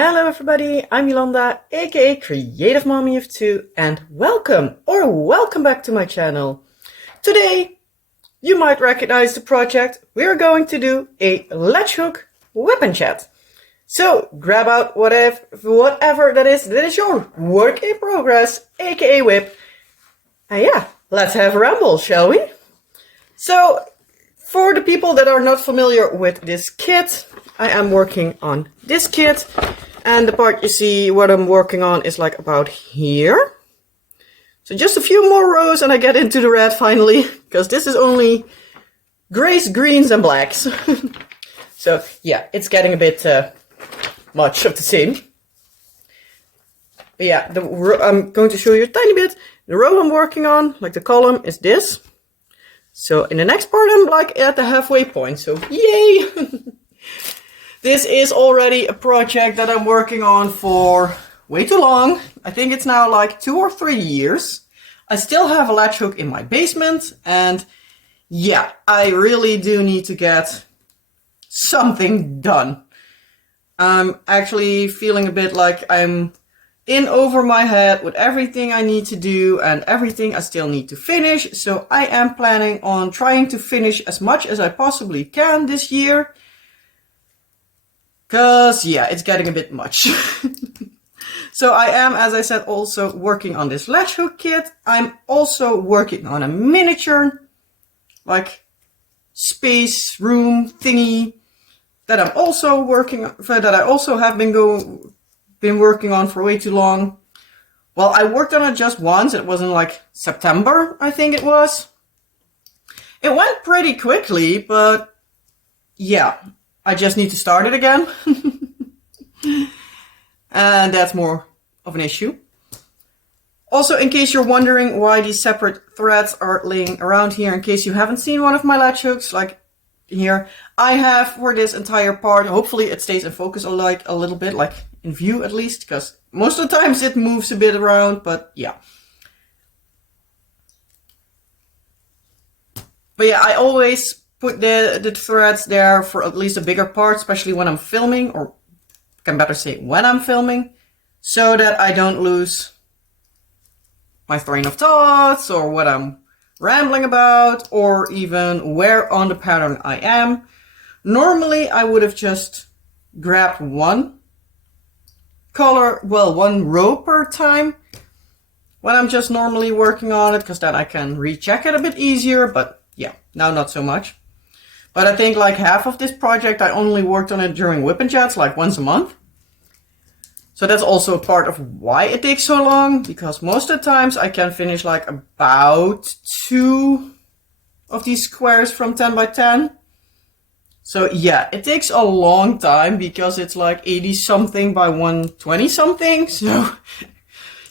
Hello everybody, I'm Yolanda, aka Creative Mommy of Two, and welcome back to my channel. Today, you might recognize the project. We're going to do a latch hook whip and chat. So grab out whatever that is your work in progress, aka whip. And yeah, let's have a ramble, shall we? So, for the people that are not familiar with this kit, I am working on this kit. And the part you see what I'm working on is like about here. So just a few more rows and I get into the red finally, because this is only grays, greens and blacks. So yeah, it's getting a bit much of the same. But yeah, I'm going to show you a tiny bit. The row I'm working on, like the column, is this. So in the next part I'm like at the halfway point, so yay! This is already a project that I'm working on for way too long. I think it's now like 2 or 3 years. I still have a latch hook in my basement, and yeah, I really do need to get something done. I'm actually feeling a bit like I'm in over my head with everything I need to do and everything I still need to finish. So I am planning on trying to finish as much as I possibly can this year. Cause yeah, it's getting a bit much. So I am, as I said, also working on this latch hook kit. I'm also working on a miniature, like space room thingy that I'm also working on, that I also have been working on for way too long. Well, I worked on it just once. It was in like September, I think it was. It went pretty quickly, but yeah. I just need to start it again. And that's more of an issue. Also, in case you're wondering why these separate threads are laying around here, in case you haven't seen one of my latch hooks, like here, I have for this entire part, hopefully it stays in focus a little bit, like in view at least, because most of the times it moves a bit around, but yeah. But yeah, I always put the threads there for at least a bigger part, especially when I'm filming, or I can better say when I'm filming, so that I don't lose my train of thoughts or what I'm rambling about, or even where on the pattern I am. Normally I would have just grabbed one color, well, one row per time when I'm just normally working on it, because then I can recheck it a bit easier, but yeah, now not so much. But I think like half of this project I only worked on it during whip and chats, like once a month. So that's also a part of why it takes so long, because most of the times I can finish like about 2 of these squares from 10 by 10. So yeah, it takes a long time because it's like 80 something by 120 something. So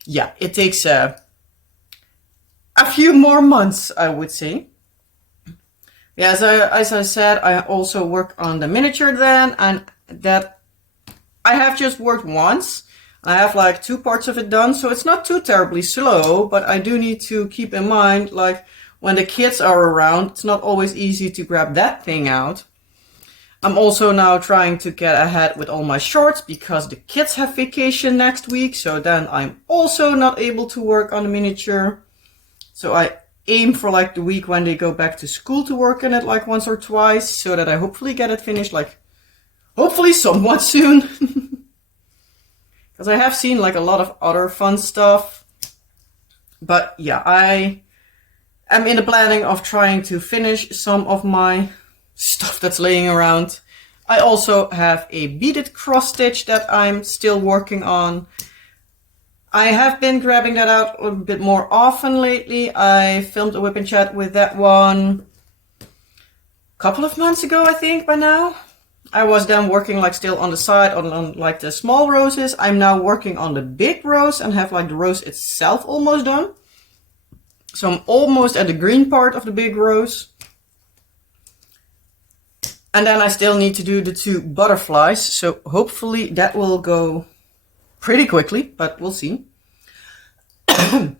yeah, it takes a few more months, I would say. Yeah, as I said, I also work on the miniature then, and that I have just worked once. I have like 2 parts of it done, so it's not too terribly slow, but I do need to keep in mind, like when the kids are around, it's not always easy to grab that thing out. I'm also now trying to get ahead with all my shorts because the kids have vacation next week, so then I'm also not able to work on the miniature. So I aim for like the week when they go back to school to work on it like once or twice, so that I hopefully get it finished like hopefully somewhat soon. Because I have seen like a lot of other fun stuff. But yeah, I am in the planning of trying to finish some of my stuff that's laying around. I also have a beaded cross stitch that I'm still working on. I have been grabbing that out a bit more often lately. I filmed a whip and chat with that one a couple of months ago, I think, by now. I was then working like still on the side on like the small roses. I'm now working on the big rose and have like the rose itself almost done. So I'm almost at the green part of the big rose. And then I still need to do the 2 butterflies. So hopefully that will go pretty quickly, but we'll see.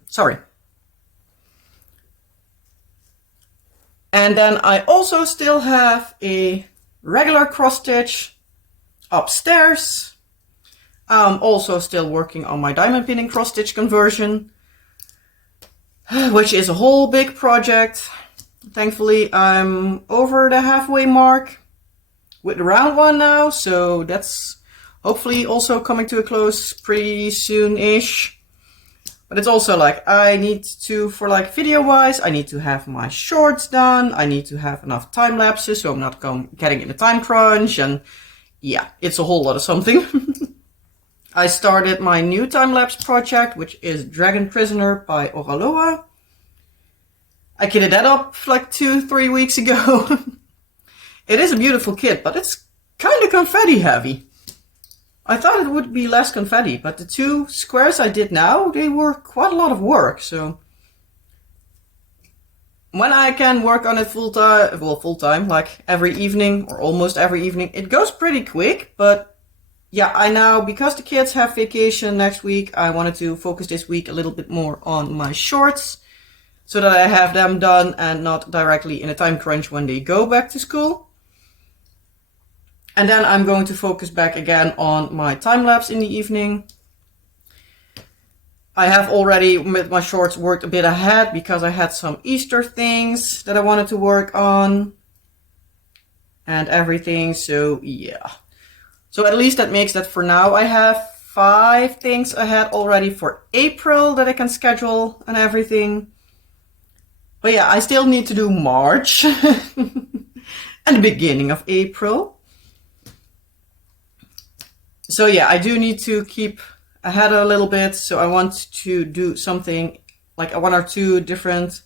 Sorry. And then I also still have a regular cross stitch upstairs. I'm also still working on my diamond pinning cross stitch conversion, which is a whole big project. Thankfully, I'm over the halfway mark with the round one now, so that's hopefully also coming to a close pretty soon-ish. But it's also like, I need to, for like video-wise, I need to have my shorts done, I need to have enough time lapses so I'm not getting in a time crunch, and yeah, it's a whole lot of something. I started my new time-lapse project, which is Dragon Prisoner by Oraloa. I kitted that up like 2-3 weeks ago. It is a beautiful kit, but it's kind of confetti heavy. I thought it would be less confetti, but the 2 squares I did now, they were quite a lot of work. So when I can work on it full time, like every evening or almost every evening, it goes pretty quick, but yeah, I now, because the kids have vacation next week, I wanted to focus this week a little bit more on my shorts so that I have them done and not directly in a time crunch when they go back to school. And then I'm going to focus back again on my time lapse in the evening. I have already, with my shorts, worked a bit ahead because I had some Easter things that I wanted to work on and everything, so yeah. So at least that makes that for now I have 5 things ahead already for April that I can schedule and everything. But yeah, I still need to do March and the beginning of April. So yeah, I do need to keep ahead a little bit. So I want to do something like 1 or 2 different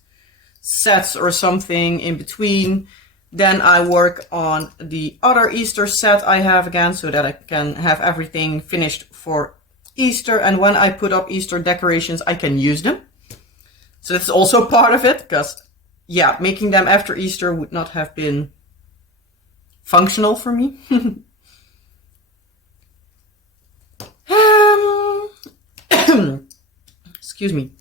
sets or something in between. Then I work on the other Easter set I have again so that I can have everything finished for Easter. And when I put up Easter decorations, I can use them. So that's also part of it, because yeah, making them after Easter would not have been functional for me. Excuse me.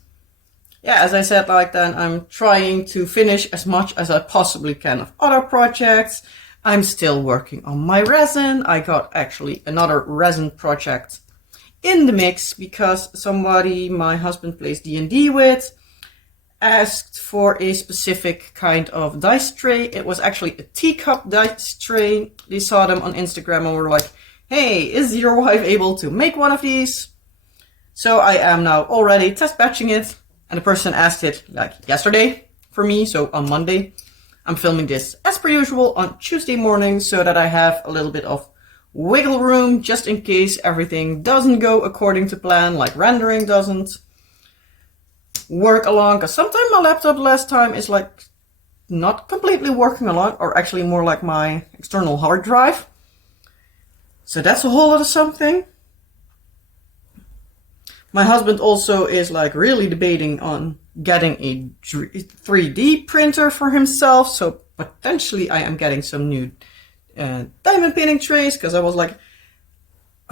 Yeah, as I said, like then I'm trying to finish as much as I possibly can of other projects. I'm still working on my resin. I got actually another resin project in the mix because somebody my husband plays D&D with asked for a specific kind of dice tray. It was actually a teacup dice tray. They saw them on Instagram and were like, hey, is your wife able to make one of these? So I am now already test batching it. And the person asked it like yesterday for me, so on Monday. I'm filming this as per usual on Tuesday morning so that I have a little bit of wiggle room just in case everything doesn't go according to plan, like rendering doesn't work along. Because sometimes my laptop last time is like not completely working along, or actually more like my external hard drive. So that's a whole lot of something. My husband also is like really debating on getting a 3D printer for himself. So potentially I am getting some new diamond pinning trays, because I was like,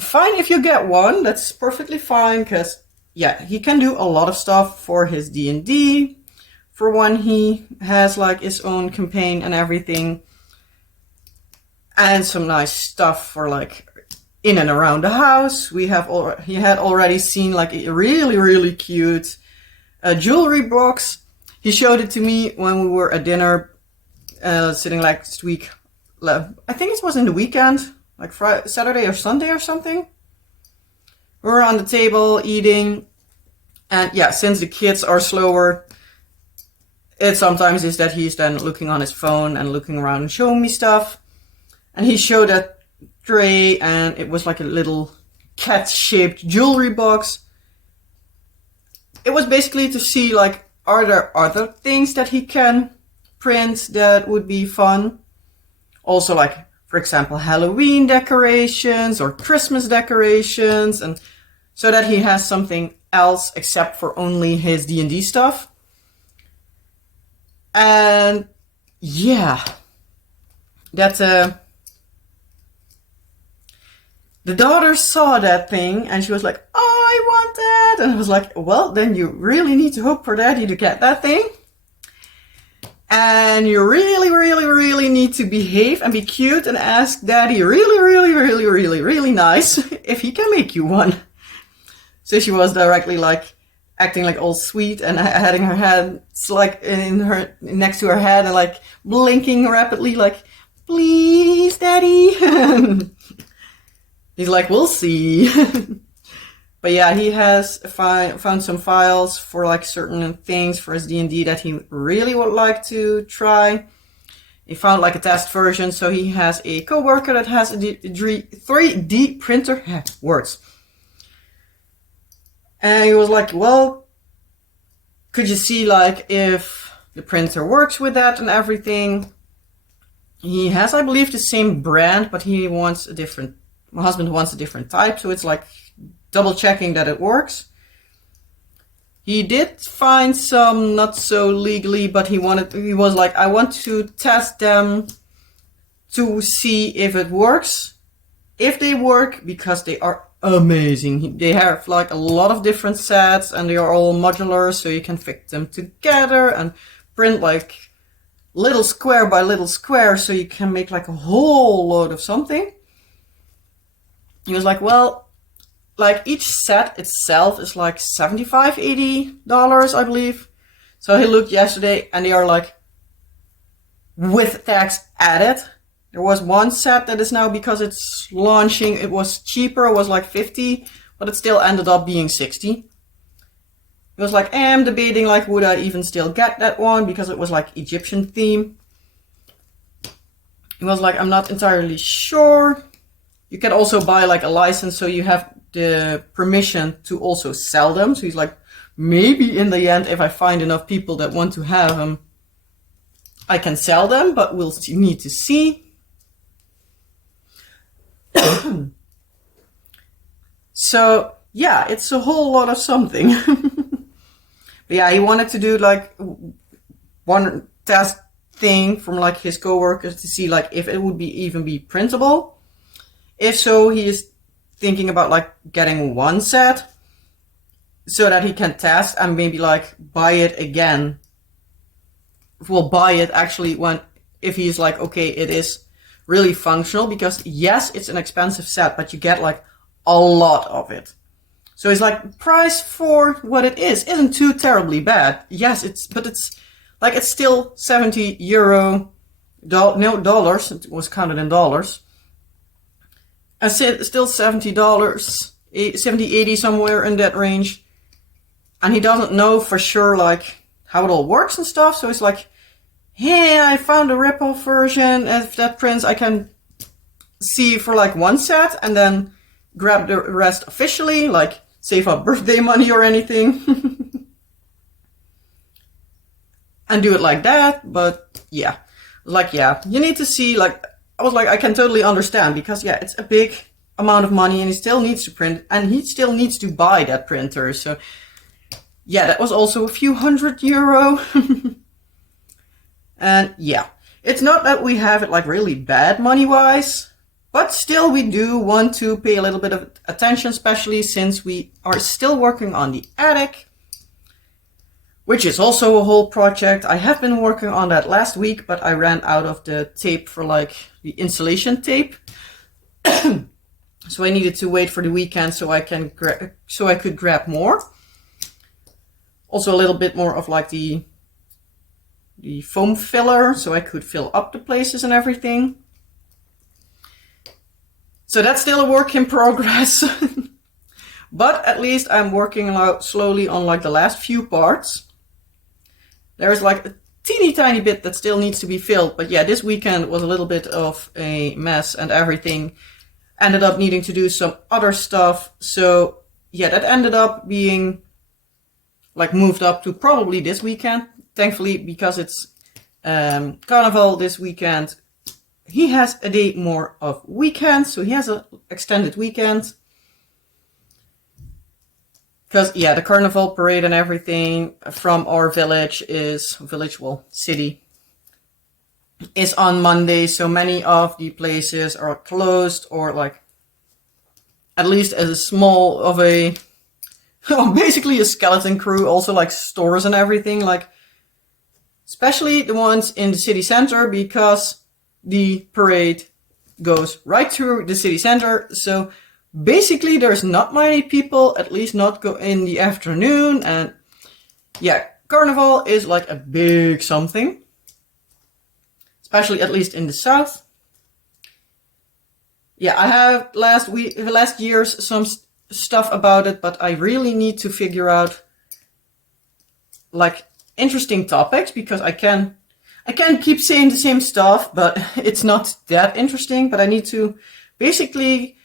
fine if you get one, that's perfectly fine. Because yeah, he can do a lot of stuff for his D&D, for when he has like his own campaign and everything. And some nice stuff for like in and around the house. He had already seen like a really cute jewelry box. He showed it to me when we were at dinner sitting last week. I think it was in the weekend, like Friday, Saturday or Sunday or something. We were on the table eating, and yeah, since the kids are slower, it sometimes is that he's then looking on his phone and looking around and showing me stuff. And he showed that tray, and it was like a little cat-shaped jewelry box. It was basically to see like, are there other things that he can print that would be fun? Also like, for example, Halloween decorations or Christmas decorations, and so that he has something else except for only his D&D stuff. And yeah, that's the daughter saw that thing and she was like, oh, I want that. And I was like, well, then you really need to hope for daddy to get that thing. And you really, really, really need to behave and be cute and ask Daddy really, really, really, really, really nice if he can make you one. So she was directly like acting like all sweet and having her hands like in her next to her head and like blinking rapidly like, please, Daddy. He's like, we'll see. But yeah, he has found some files for like certain things for his D&D that he really would like to try. He found like a test version, so he has a coworker that has a 3D printer. Words. And he was like, well, could you see like if the printer works with that and everything? He has, I believe, the same brand, but he wants a different, my husband wants a different type, so it's like double checking that it works. He did find some not so legally, but he was like, I want to test them to see if it works. If they work, because they are amazing. They have like a lot of different sets and they are all modular, so you can fit them together and print like little square by little square, so you can make like a whole load of something. He was like, well, like each set itself is like $75-$80, I believe. So he looked yesterday and they are like with tax added. There was one set that is now, because it's launching, it was cheaper, it was like 50, but it still ended up being 60. It was like, I'm debating like, would I even still get that one, because it was like Egyptian theme. It was like, I'm not entirely sure. You can also buy like a license, so you have the permission to also sell them. So he's like, maybe in the end, if I find enough people that want to have them, I can sell them, but we'll need to see. So yeah, it's a whole lot of something. But yeah, he wanted to do like one test thing from like his coworkers to see like if it would even be printable. If so, he is thinking about like getting one set so that he can test and maybe like buy it again. We'll buy it actually if he's like, okay, it is really functional, because yes, it's an expensive set, but you get like a lot of it. So it's like, price for what it is isn't too terribly bad. Yes, it's still 70 euro, no dollars, it was counted in dollars. I said still $70, 70, 80, somewhere in that range. And he doesn't know for sure like how it all works and stuff. So it's like, hey, I found a rip-off version. If that prints, I can see for like one set and then grab the rest officially, like save up birthday money or anything. And do it like that. But yeah, like, yeah, you need to see like, I was like, I can totally understand, because yeah, it's a big amount of money and he still needs to print and he still needs to buy that printer. So yeah, that was also a few €100. And yeah, it's not that we have it like really bad money wise, but still we do want to pay a little bit of attention, especially since we are still working on the attic, which is also a whole project. I have been working on that last week, but I ran out of the tape for like the insulation tape. So I needed to wait for the weekend so I could grab more. Also a little bit more of like the foam filler, so I could fill up the places and everything. So that's still a work in progress. But at least I'm working slowly on like the last few parts. There's like a teeny tiny bit that still needs to be filled. But yeah, this weekend was a little bit of a mess and everything. Ended up needing to do some other stuff. So yeah, that ended up being like moved up to probably this weekend. Thankfully, because it's Carnival this weekend, he has a day more of weekend. So he has an extended weekend. Because, yeah, the Carnival parade and everything from our city, is on Monday. So many of the places are closed, or like at least as a small of a, basically a skeleton crew. Also like stores and everything. Like especially the ones in the city center, because the parade goes right through the city center. So basically there's not many people, at least not go in the afternoon. And yeah, carnival is like a big something, especially at least in the south. Yeah, I have last year's some stuff about it, but I really need to figure out like interesting topics, because I can't keep saying the same stuff, but it's not that interesting. But I need to basically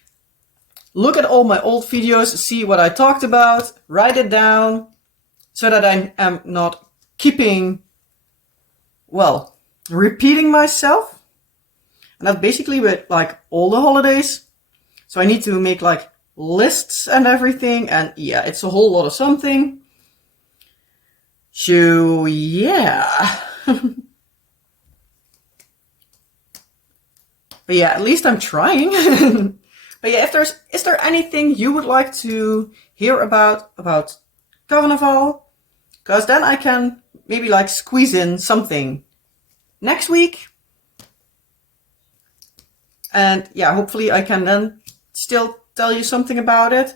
look at all my old videos, see what I talked about, write it down, so that I am not repeating myself. And that's basically with like all the holidays. So I need to make like lists and everything. And yeah, it's a whole lot of something. So yeah. But yeah, at least I'm trying. But yeah, is there anything you would like to hear about Carnival? Because then I can maybe like squeeze in something next week. And yeah, hopefully I can then still tell you something about it.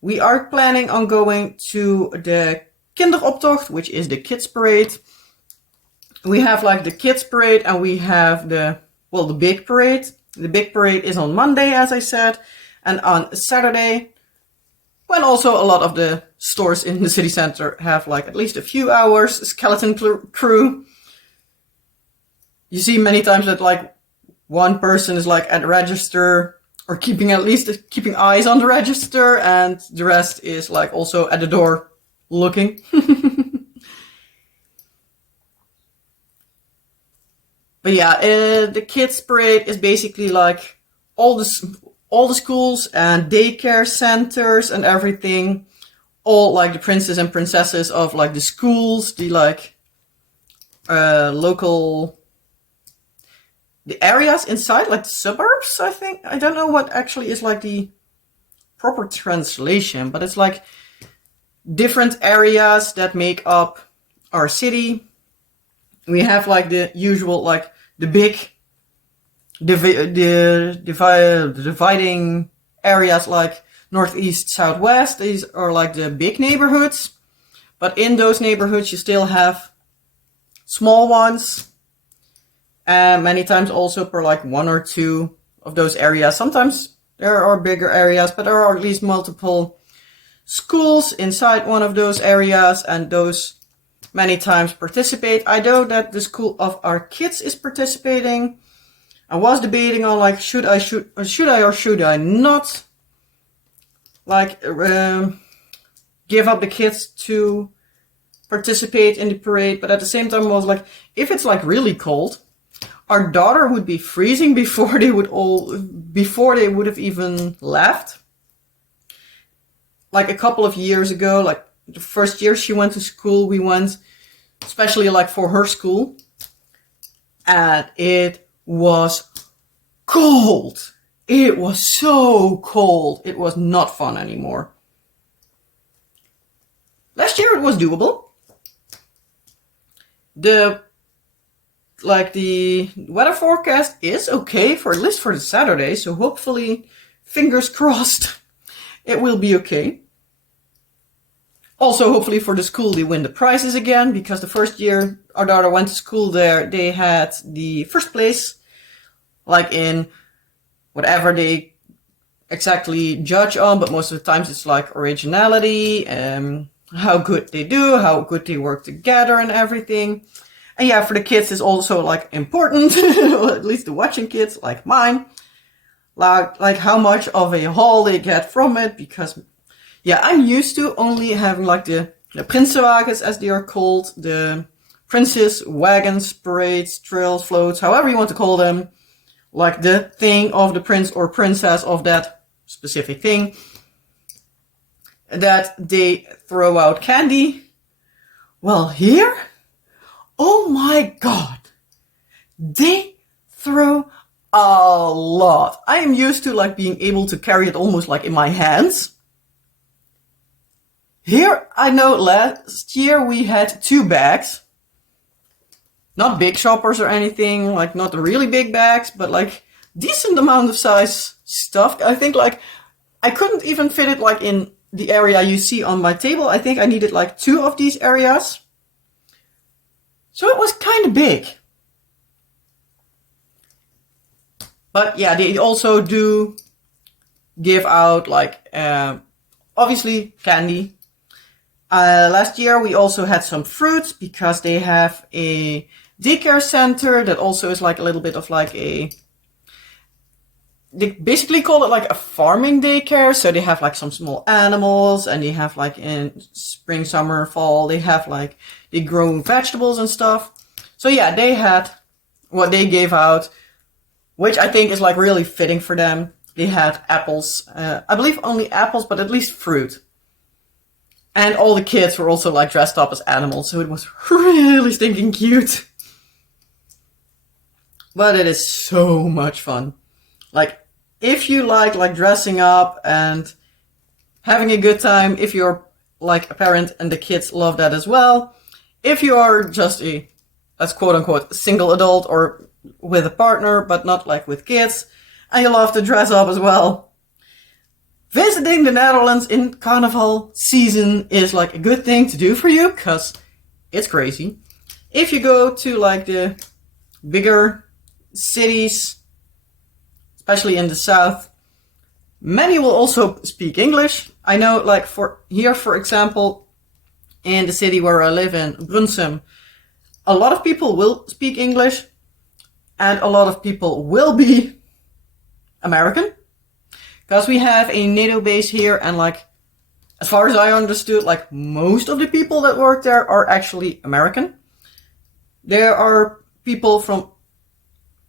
We are planning on going to the Kinderoptocht, which is the kids parade. We have like the kids parade, and we have the big parade. The big parade is on Monday, as I said. And on Saturday, when also a lot of the stores in the city center have like at least a few hours skeleton crew. You see many times that like one person is like at the register, or keeping eyes on the register, and the rest is like also at the door looking. But yeah, the kids parade is basically like all the schools and daycare centers and everything, all like the princes and princesses of like the schools, the like local, the areas inside, like the suburbs, I think. I don't know what actually is like the proper translation, but it's like different areas that make up our city. We have like the usual, like the big dividing areas like northeast, southwest. These are like the big neighborhoods. But in those neighborhoods, you still have small ones. And many times also per like one or two of those areas. Sometimes there are bigger areas, but there are at least multiple schools inside one of those areas, and those many times participate. I know that the school of our kids is participating. I was debating on like should I or should I not like give up the kids to participate in the parade, but at the same time I was like, if it's like really cold, our daughter would be freezing before they would have even left. Like a couple of years ago, like the first year she went to school, we went especially like for her school, and it was cold. It was so cold. It was not fun anymore. Last year it was doable. The weather forecast is okay for at least for the Saturday, so hopefully, fingers crossed, it will be okay. Also, hopefully for the school, they win the prizes again, because the first year our daughter went to school there, they had the first place, like in whatever they exactly judge on, but most of the times it's like originality, how good they do, how good they work together and everything. And yeah, for the kids it's also like important, at least the watching kids like mine, like how much of a haul they get from it, because yeah, I'm used to only having like the Prinsenwagens, as they are called, the princess wagons, parades, trails, floats, however you want to call them, like the thing of the prince or princess of that specific thing, that they throw out candy. Well, here, oh my god, they throw a lot. I am used to like being able to carry it almost like in my hands. Here, I know last year we had 2 bags. Not big shoppers or anything, like not really big bags, but like decent amount of size stuff. I think like I couldn't even fit it like in the area you see on my table. I think I needed like 2 of these areas. So it was kind of big. But yeah, they also do give out like obviously candy. Last year we also had some fruits because they have a daycare center that also is like a little bit of like they basically call it like a farming daycare. So they have like some small animals, and they have like in spring, summer, fall, they have like, they grow vegetables and stuff. So yeah, they had what they gave out, which I think is like really fitting for them. They had apples, I believe only apples, but at least fruit. And all the kids were also like dressed up as animals, so it was really stinking cute. But it is so much fun. Like, if you like dressing up and having a good time, if you're like a parent and the kids love that as well. If you are just a, let's quote unquote, single adult or with a partner, but not like with kids, and you love to dress up as well, visiting the Netherlands in carnival season is like a good thing to do for you, because it's crazy. If you go to like the bigger cities, especially in the south, many will also speak English. I know like for here, for example, in the city where I live in, Brunsum, a lot of people will speak English and a lot of people will be American. Because we have a NATO base here, and like, as far as I understood, like most of the people that work there are actually American. There are people from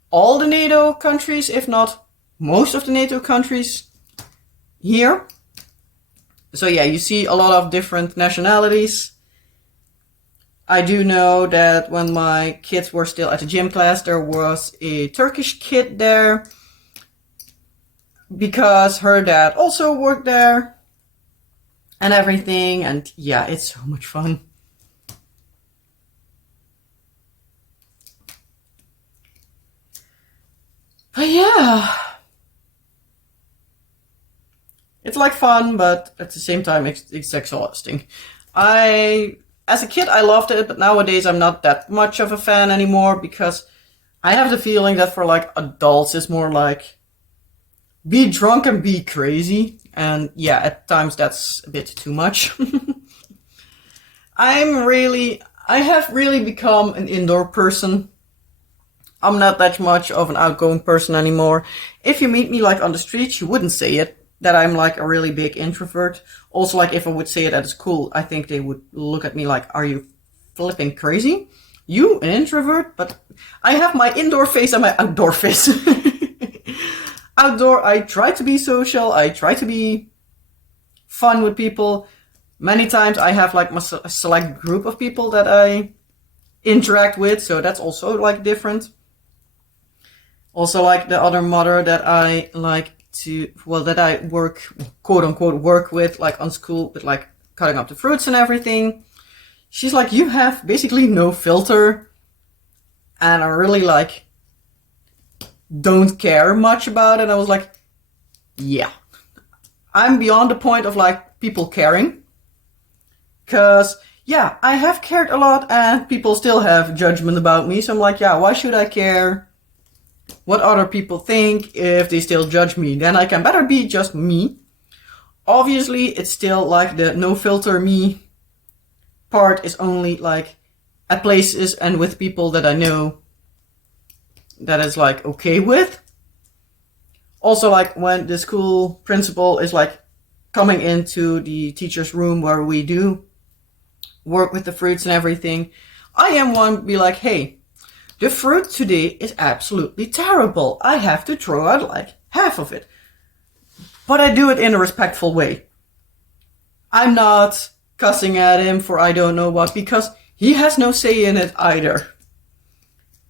all the NATO countries, if not most of the NATO countries here. So yeah, you see a lot of different nationalities. I do know that when my kids were still at the gym class, there was a Turkish kid there, because her dad also worked there and everything. And yeah, it's so much fun. But yeah, it's like fun, but at the same time it's exhausting. As a kid I loved it, but nowadays I'm not that much of a fan anymore, because I have the feeling that for like adults it's more like be drunk and be crazy. And yeah, at times that's a bit too much. I have really become an indoor person. I'm not that much of an outgoing person anymore. If you meet me like on the street, you wouldn't say it, that I'm like a really big introvert. Also, like if I would say it at school, I think they would look at me like, are you flipping crazy? You, an introvert? But I have my indoor face and my outdoor face. Outdoor, I try to be social. I try to be fun with people. Many times I have like a select group of people that I interact with, so that's also like different. Also, like the other mother that I like to, well, that I work, quote unquote, work with, like on school, with like cutting up the fruits and everything. She's like, you have basically no filter. And I really like, don't care much about it. I was like, yeah, I'm beyond the point of like people caring. Cause yeah, I have cared a lot and people still have judgment about me. So I'm like, yeah, why should I care what other people think if they still judge me? Then I can better be just me. Obviously, it's still like the no filter me part is only like at places and with people that I know that is like okay with. Also, like when the school principal is like coming into the teacher's room where we do work with the fruits and everything, I am one to be like, hey, the fruit today is absolutely terrible. I have to throw out like half of it. But I do it in a respectful way. I'm not cussing at him for I don't know what, because he has no say in it either.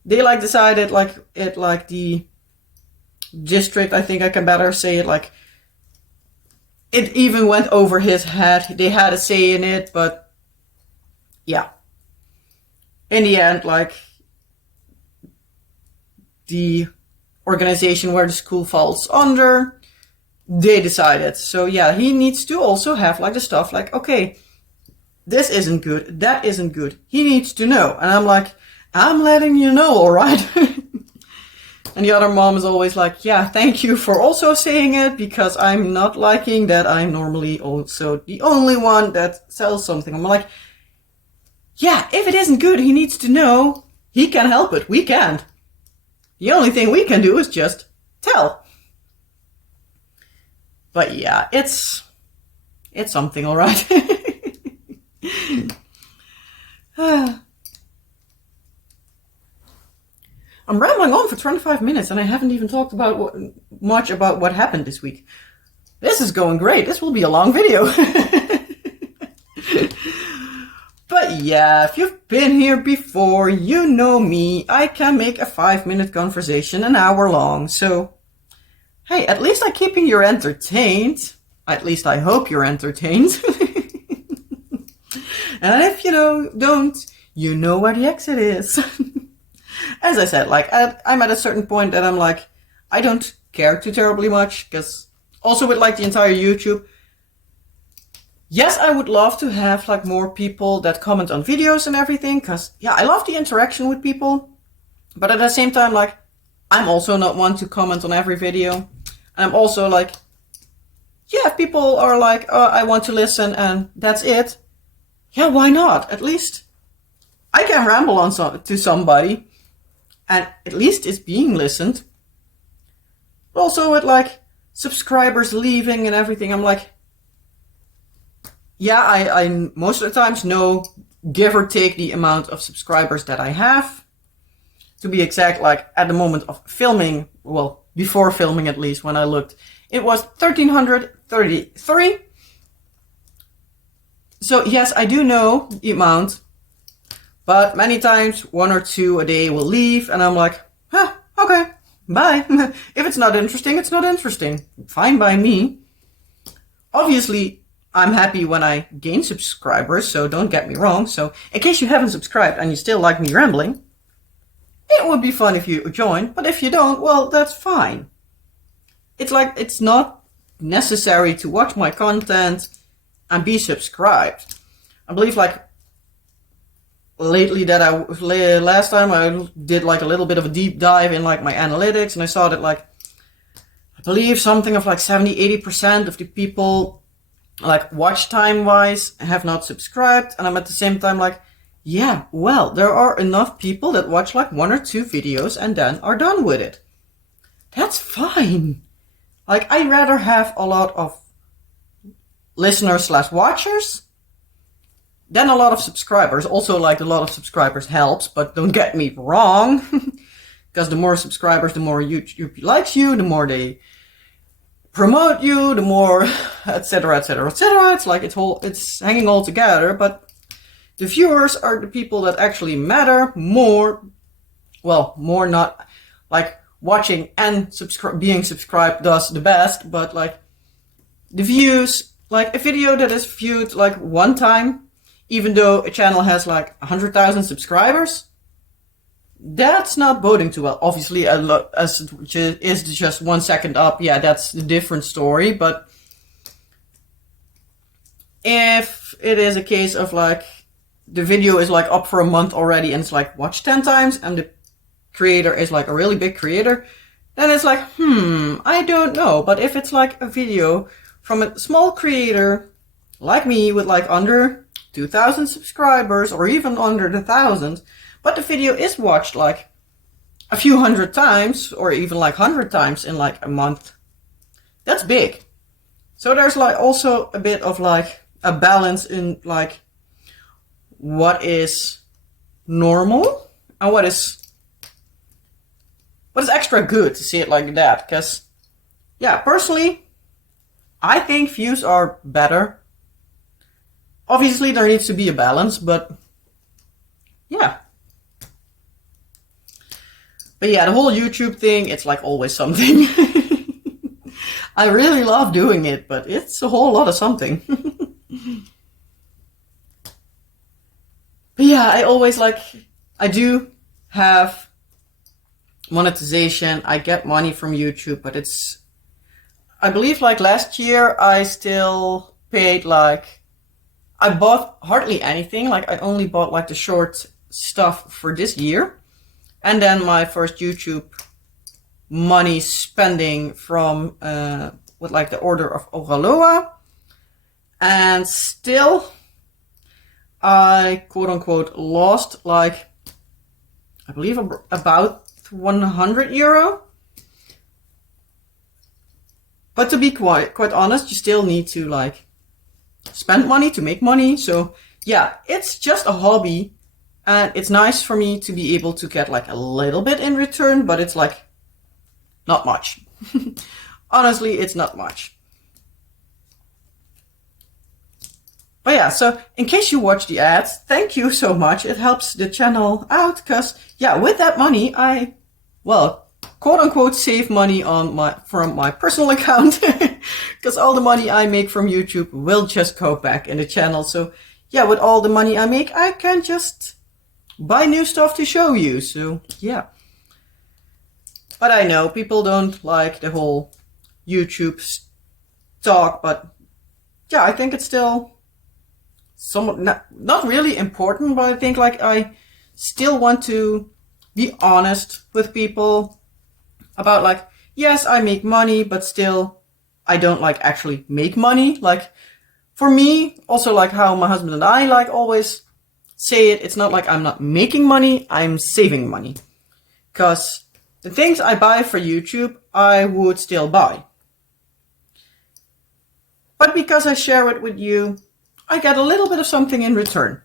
They like decided like it, like the district, I think I can better say it, like it even went over his head. They had a say in it, but yeah. In the end, like the organization where the school falls under, they decided. So yeah, he needs to also have like the stuff like, okay, this isn't good, that isn't good. He needs to know. And I'm like, I'm letting you know, all right? And the other mom is always like, yeah, thank you for also saying it, because I'm not liking that I'm normally also the only one that sells something. I'm like, yeah, if it isn't good, he needs to know. He can help it. We can't. The only thing we can do is just tell. But yeah, it's something, all right. I'm rambling on for 25 minutes and I haven't even talked about much about what happened this week. This is going great. This will be a long video. But yeah, if you've been here before, you know me. I can make a 5-minute conversation an hour long. So, hey, at least I'm keeping you entertained. At least I hope you're entertained. And if you don't, you know where the exit is. As I said, like, I'm at a certain point that I'm like, I don't care too terribly much, because also with like the entire YouTube, yes, I would love to have like more people that comment on videos and everything, because yeah, I love the interaction with people, but at the same time, like, I'm also not one to comment on every video. And I'm also like, yeah, if people are like, oh, I want to listen and that's it, yeah, why not? At least I can ramble on to somebody, and at least it's being listened. But also with like subscribers leaving and everything, I'm like, yeah, I most of the times know, give or take, the amount of subscribers that I have. To be exact, like at the moment of filming, well, before filming at least, when I looked, it was 1,333. So yes, I do know the amount, but many times 1 or 2 a day will leave, and I'm like, huh, okay, bye. If it's not interesting, it's not interesting. Fine by me. Obviously, I'm happy when I gain subscribers, so don't get me wrong. So in case you haven't subscribed and you still like me rambling, it would be fun if you join, but if you don't, well, that's fine. It's like, it's not necessary to watch my content and be subscribed. I believe like lately that last time I did like a little bit of a deep dive in like my analytics, and I saw that like, I believe something of like 70-80% of the people, like watch time wise, have not subscribed. And I'm at the same time like, yeah, well, there are enough people that watch like 1 or 2 videos and then are done with it. That's fine. Like, I'd rather have a lot of listeners / watchers than a lot of subscribers. Also, like, a lot of subscribers helps, but don't get me wrong. Because the more subscribers, the more YouTube likes you, the more they promote you, the more, etc., etc., etc. It's like it's hanging all together, but the viewers are the people that actually matter more. Well, more not like watching and being subscribed does the best, but like the views, like a video that is viewed like 1 time, even though a channel has like 100,000 subscribers, that's not boding too well. Obviously, as it is just 1 second up, yeah, that's a different story. But if it is a case of like the video is like up for a month already and it's like watched 10 times and the creator is like a really big creator, then it's like, I don't know. But if it's like a video from a small creator like me with like under 2,000 subscribers or even under the 1,000, but the video is watched like a few 100 times or even like 100 times in like a month, that's big. So there's like also a bit of like a balance in like what is normal and what is extra good, to see it like that. Because yeah, personally, I think views are better. Obviously there needs to be a balance, but yeah. But yeah, the whole YouTube thing, it's like always something. I really love doing it, but it's a whole lot of something. But yeah, I always like, I do have monetization. I get money from YouTube, but it's, I believe like last year I still paid like, I bought hardly anything. Like I only bought like the short stuff for this year. And then my first YouTube money spending from with like the Order of Oraloa. And still I quote unquote lost like, I believe about 100 euro. But to be quite honest, you still need to like spend money to make money. So yeah, it's just a hobby. And it's nice for me to be able to get like a little bit in return, but it's like not much. Honestly, it's not much. But yeah, so in case you watch the ads, thank you so much. It helps the channel out because yeah, with that money, I, well, quote unquote save money on from my personal account because all the money I make from YouTube will just go back in the channel. So yeah, with all the money I make, I can just buy new stuff to show you. So yeah. But I know people don't like the whole YouTube talk, but yeah, I think it's still somewhat not really important, but I think like I still want to be honest with people about like, yes, I make money, but still I don't like actually make money. Like for me, also like how my husband and I like always say it, it's not like I'm not making money, I'm saving money. Because the things I buy for YouTube, I would still buy. But because I share it with you, I get a little bit of something in return.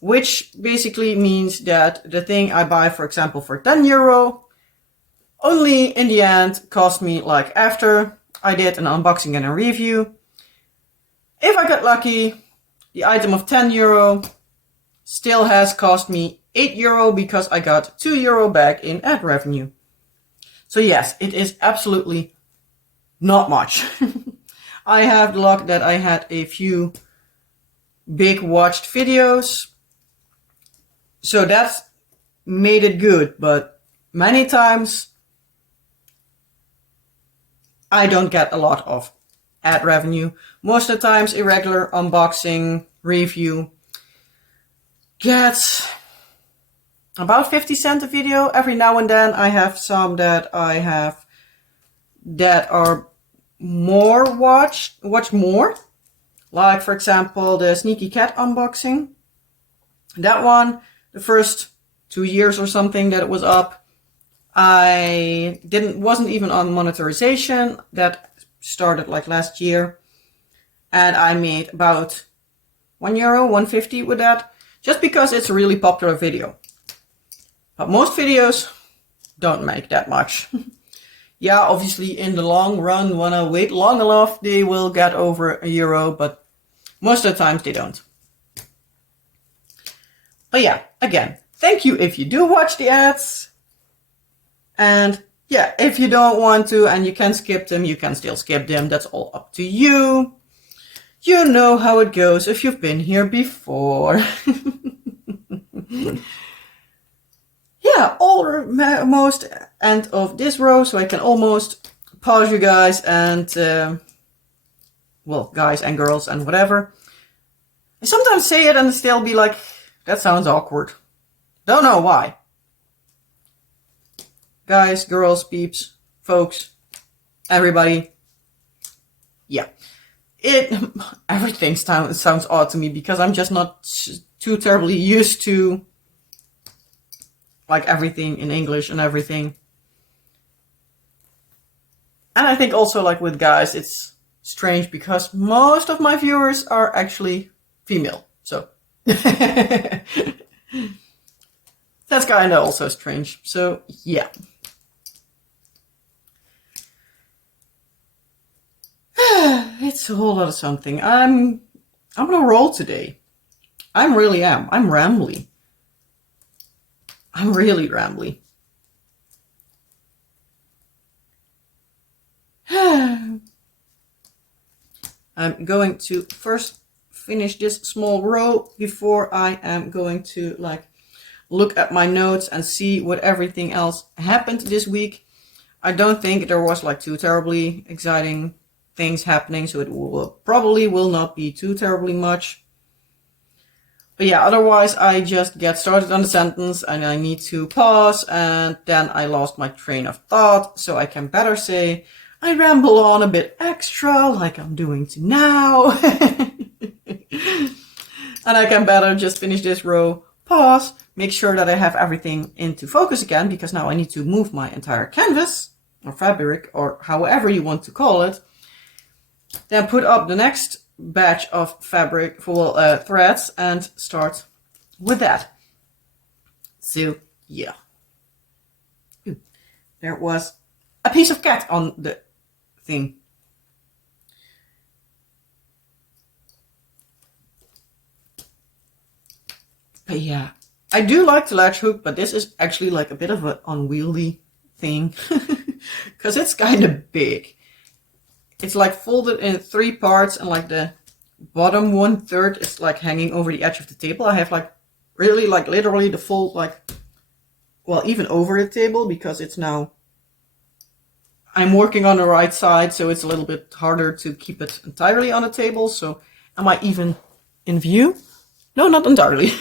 Which basically means that the thing I buy, for example, for 10 euro, only in the end cost me, like after I did an unboxing and a review, if I got lucky, the item of 10 euro still has cost me 8 euro because I got 2 euro back in ad revenue. So yes, it is absolutely not much. I have the luck that I had a few big watched videos. So that's made it good, but many times I don't get a lot of ad revenue. Most of the times a regular unboxing review gets about 50 cents a video. Every now and then I have some that I have that are more watched more. Like for example the Sneaky Cat unboxing. That one, the first 2 years or something that it was up, I wasn't even on monetization. That started like last year. And I made about €1, 1.50 with that. Just because it's a really popular video. But most videos don't make that much. Yeah, obviously in the long run, when I wait long enough, they will get over €1, but most of the times they don't. But yeah, again, thank you if you do watch the ads. And yeah, if you don't want to and you can skip them, you can still skip them. That's all up to you. You know how it goes if you've been here before. Yeah, almost end of this row, so I can almost pause you guys and, well, guys and girls and whatever. I sometimes say it and still be like, that sounds awkward. Don't know why. Guys, girls, peeps, folks, everybody. Yeah. Everything sounds odd to me because I'm just not too terribly used to like everything in English and everything. And I think also like with guys, it's strange because most of my viewers are actually female. So that's kind of also strange. So yeah. It's a whole lot of something. I'm on a roll today. I really am. I'm rambly. I'm really rambly. I'm going to first finish this small row before I am going to like look at my notes and see what everything else happened this week, I don't think there was like too terribly exciting things happening, so it probably will not be too terribly much. But yeah, otherwise I just get started on the sentence and I need to pause, and then I lost my train of thought, so I can better say I ramble on a bit extra like I'm doing to now. And I can better just finish this row, pause, make sure that I have everything into focus again, because now I need to move my entire canvas or fabric or however you want to call it. Then put up the next batch of fabric for threads and start with that. So yeah, there was a piece of cat on the thing. But yeah, I do like the latch hook, but this is actually like a bit of an unwieldy thing because it's kind of big. It's like folded in 3 parts, and like the bottom 1/3 is like hanging over the edge of the table. I have like really like literally the fold like, well, even over the table, because it's now, I'm working on the right side, so it's a little bit harder to keep it entirely on the table. So am I even in view? No, not entirely.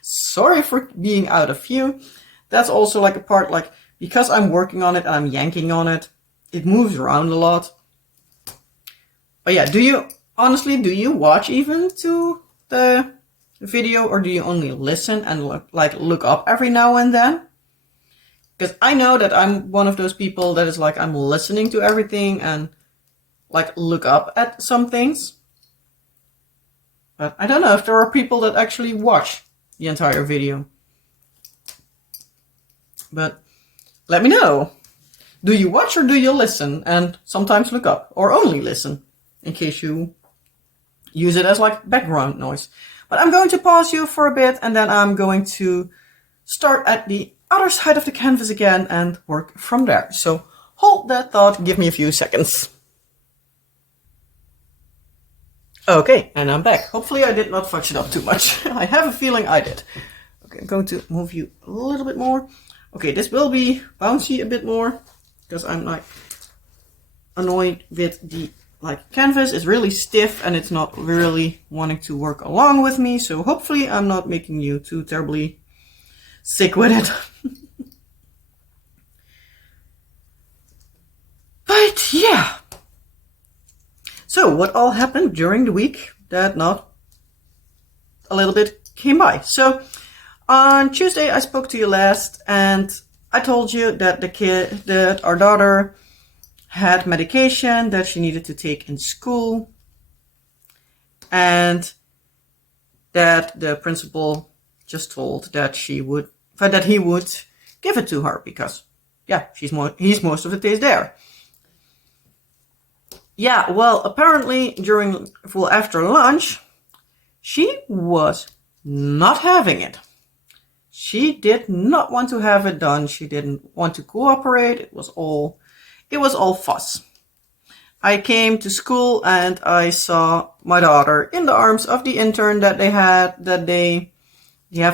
Sorry for being out of view. That's also like a part, like, because I'm working on it and I'm yanking on it, it moves around a lot. But yeah, do you watch even to the video, or do you only listen and look up every now and then? Because I know that I'm one of those people that is like, I'm listening to everything and like look up at some things. But I don't know if there are people that actually watch the entire video. But let me know. Do you watch or do you listen and sometimes look up, or only listen in case you use it as like background noise? But I'm going to pause you for a bit, and then I'm going to start at the other side of the canvas again and work from there. So hold that thought, give me a few seconds. Okay, and I'm back. Hopefully I did not fudge it up too much. I have a feeling I did. Okay, I'm going to move you a little bit more. Okay, this will be bouncy a bit more, because I'm like annoyed with the canvas is really stiff and it's not really wanting to work along with me. So hopefully I'm not making you too terribly sick with it. But yeah. So what all happened during the week that not a little bit came by? So on Tuesday I spoke to you last, and I told you that our daughter had medication that she needed to take in school, and that the principal just told that he would give it to her because, yeah, he's most of the days there. Yeah, well, apparently after lunch, she was not having it. She did not want to have it done. She didn't want to cooperate. It was all fuss. I came to school and I saw my daughter in the arms of the intern that they have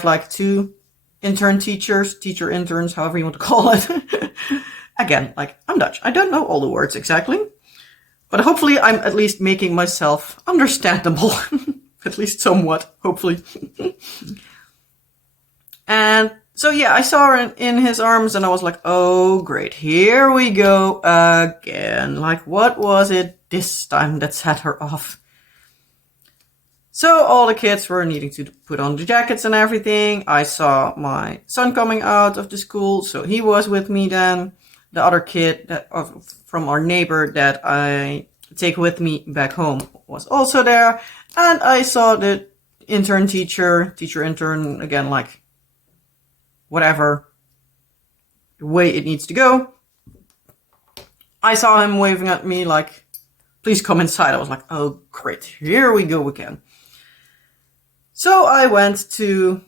like 2 teacher interns, however you want to call it. Again, like, I'm Dutch. I don't know all the words exactly, but hopefully I'm at least making myself understandable, at least somewhat, hopefully. And so yeah, I saw her in his arms and I was like, oh great, here we go again. Like, what was it this time that set her off? So all the kids were needing to put on the jackets and everything. I saw my son coming out of the school, so he was with me then. The other kid from our neighbor that I take with me back home was also there. And I saw the teacher intern, again, like, whatever the way it needs to go. I saw him waving at me like, please come inside. I was like, oh great, here we go again. So I went to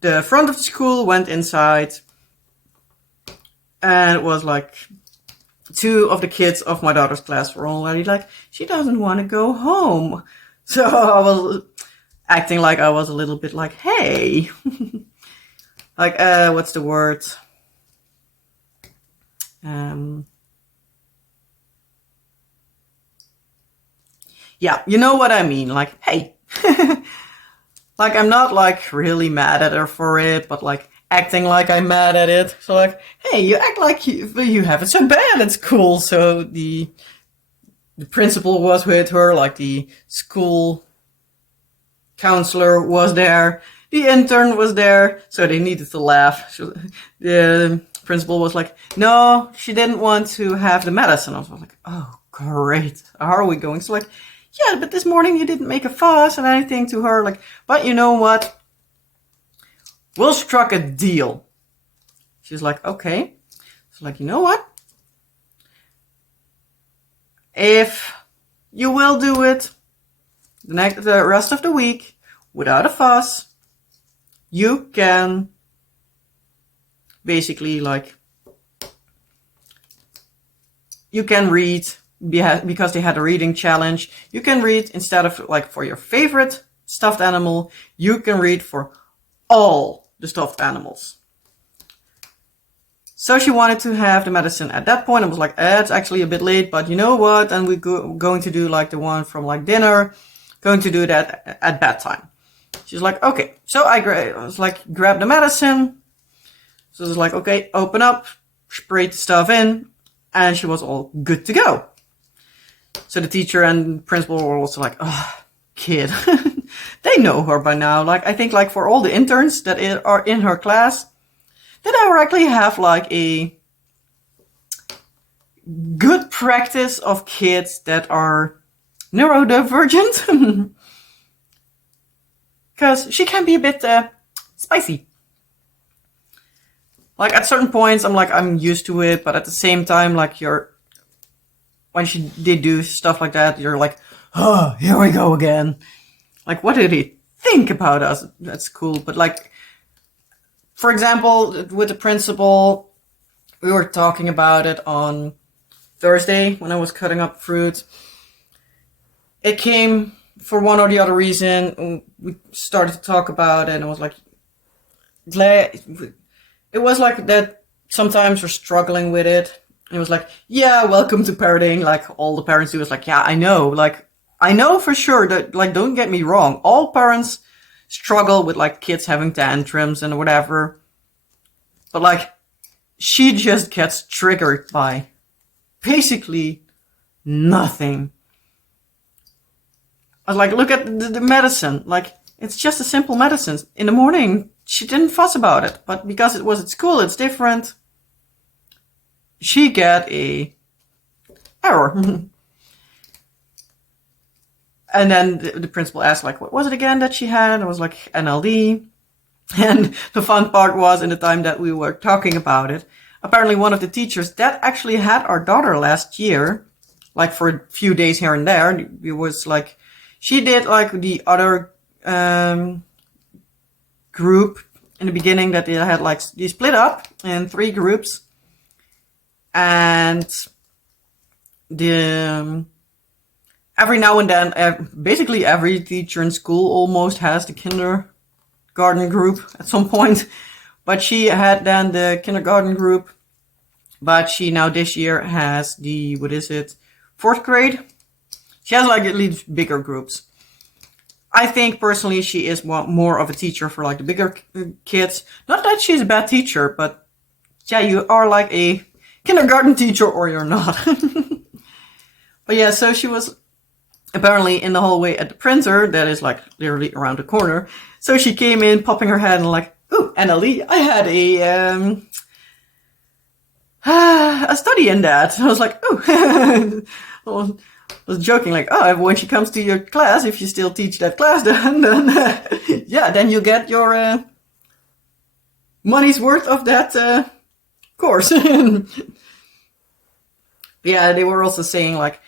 the front of the school, went inside, and it was like 2 of the kids of my daughter's class were already like, she doesn't want to go home. So I was acting like I was a little bit like, hey, like, what's the word? Yeah, you know what I mean. Like, hey, like I'm not like really mad at her for it, but like acting like I'm mad at it. So like, hey, you act like you have it so bad at school. So the principal was with her, like the school counselor was there, the intern was there, so they needed to laugh. So the principal was like, no, she didn't want to have the medicine. I was like, oh, great. How are we going? So like, yeah, but this morning you didn't make a fuss and anything to her. Like, but you know what? We'll struck a deal. She's like, okay. So like, you know what? If you will do it the rest of the week without a fuss, you can basically like, you can read, because they had a reading challenge, you can read instead of like for your favorite stuffed animal, you can read for all the stuffed animals. So she wanted to have the medicine at that point. I was like, it's actually a bit late, but you know what? And we're going to do like the one from like dinner, going to do that at bedtime. She's like, okay. So I was like, grab the medicine. So it was like, okay, open up, spray the stuff in, and she was all good to go. So the teacher and principal were also like, oh, kid. They know her by now. Like, I think like for all the interns that are in her class, they directly have like a good practice of kids that are neurodivergent. Because she can be a bit spicy. Like at certain points, I'm used to it, but at the same time, like when she did do stuff like that, you're like, oh, here we go again. Like, what did he think about us at school? But like, for example, with the principal, we were talking about it on Thursday when I was cutting up fruit. It came for one or the other reason. We started to talk about it, and I was like, it was like that sometimes we're struggling with it. And it was like, yeah, welcome to parenting. Like all the parents do. It's like, yeah, I know. Like, I know for sure that, like, don't get me wrong. All parents struggle with like kids having tantrums and whatever. But like, she just gets triggered by basically nothing. I was like, look at the medicine. Like, it's just a simple medicine. In the morning, she didn't fuss about it. But because it was at school, it's different. She got a error. And then the principal asked, like, what was it again that she had? I was like, NLD. And the fun part was, in the time that we were talking about it, apparently one of the teachers that actually had our daughter last year, like for a few days here and there, it was like, she did like the other group in the beginning that they had like, they split up in 3 groups. And every now and then, basically every teacher in school almost has the kindergarten group at some point. But she had then the kindergarten group. But she now this year has the, 4th grade? She has like at least bigger groups. I think personally she is more of a teacher for like the bigger kids. Not that she's a bad teacher, but yeah, you are like a kindergarten teacher or you're not. But yeah, so she was apparently in the hallway at the printer that is like literally around the corner. So she came in, popping her head and like, ooh, NLE, I had a study in that. I was like, ooh. I was joking like, oh, when she comes to your class, if you still teach that class, then yeah, then you get your money's worth of that course. Yeah, they were also saying like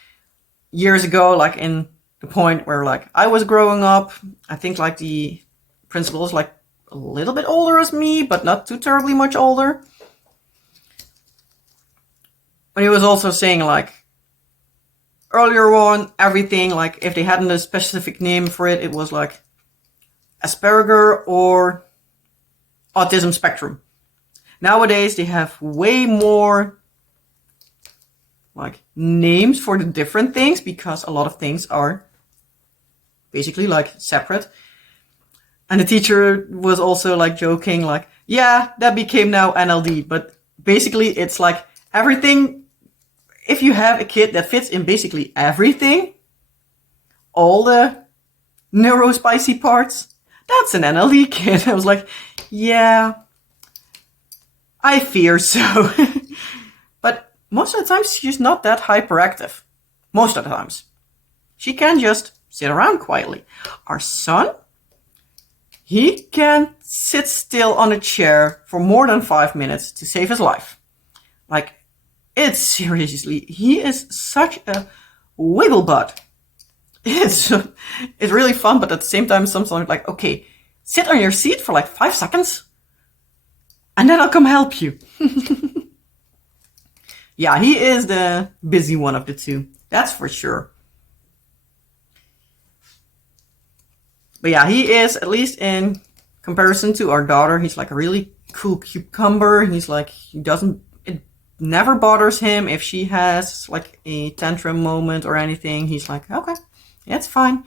years ago, like in the point where like I was growing up, I think like the principal was like a little bit older as me, but not too terribly much older. But he was also saying like earlier on, everything, like if they hadn't a specific name for it, it was like Asperger or autism spectrum. Nowadays, they have way more like names for the different things because a lot of things are basically like separate. And the teacher was also like joking, like, yeah, that became now NLD, but basically it's like everything. If you have a kid that fits in basically everything, all the neurospicy parts, that's an NLD kid. I was like, yeah, I fear so. But most of the time, she's not that hyperactive. Most of the times. She can just sit around quietly. Our son, he can sit still on a chair for more than 5 minutes to save his life. Like, it's seriously, he is such a wiggle butt. It's really fun, but at the same time, sometimes like, okay, sit on your seat for like 5 seconds, and then I'll come help you. Yeah, he is the busy one of the two. That's for sure. But yeah, he is, at least in comparison to our daughter, he's like a really cool cucumber. He's like, it never bothers him if she has like a tantrum moment or anything. He's like, okay, yeah, it's fine.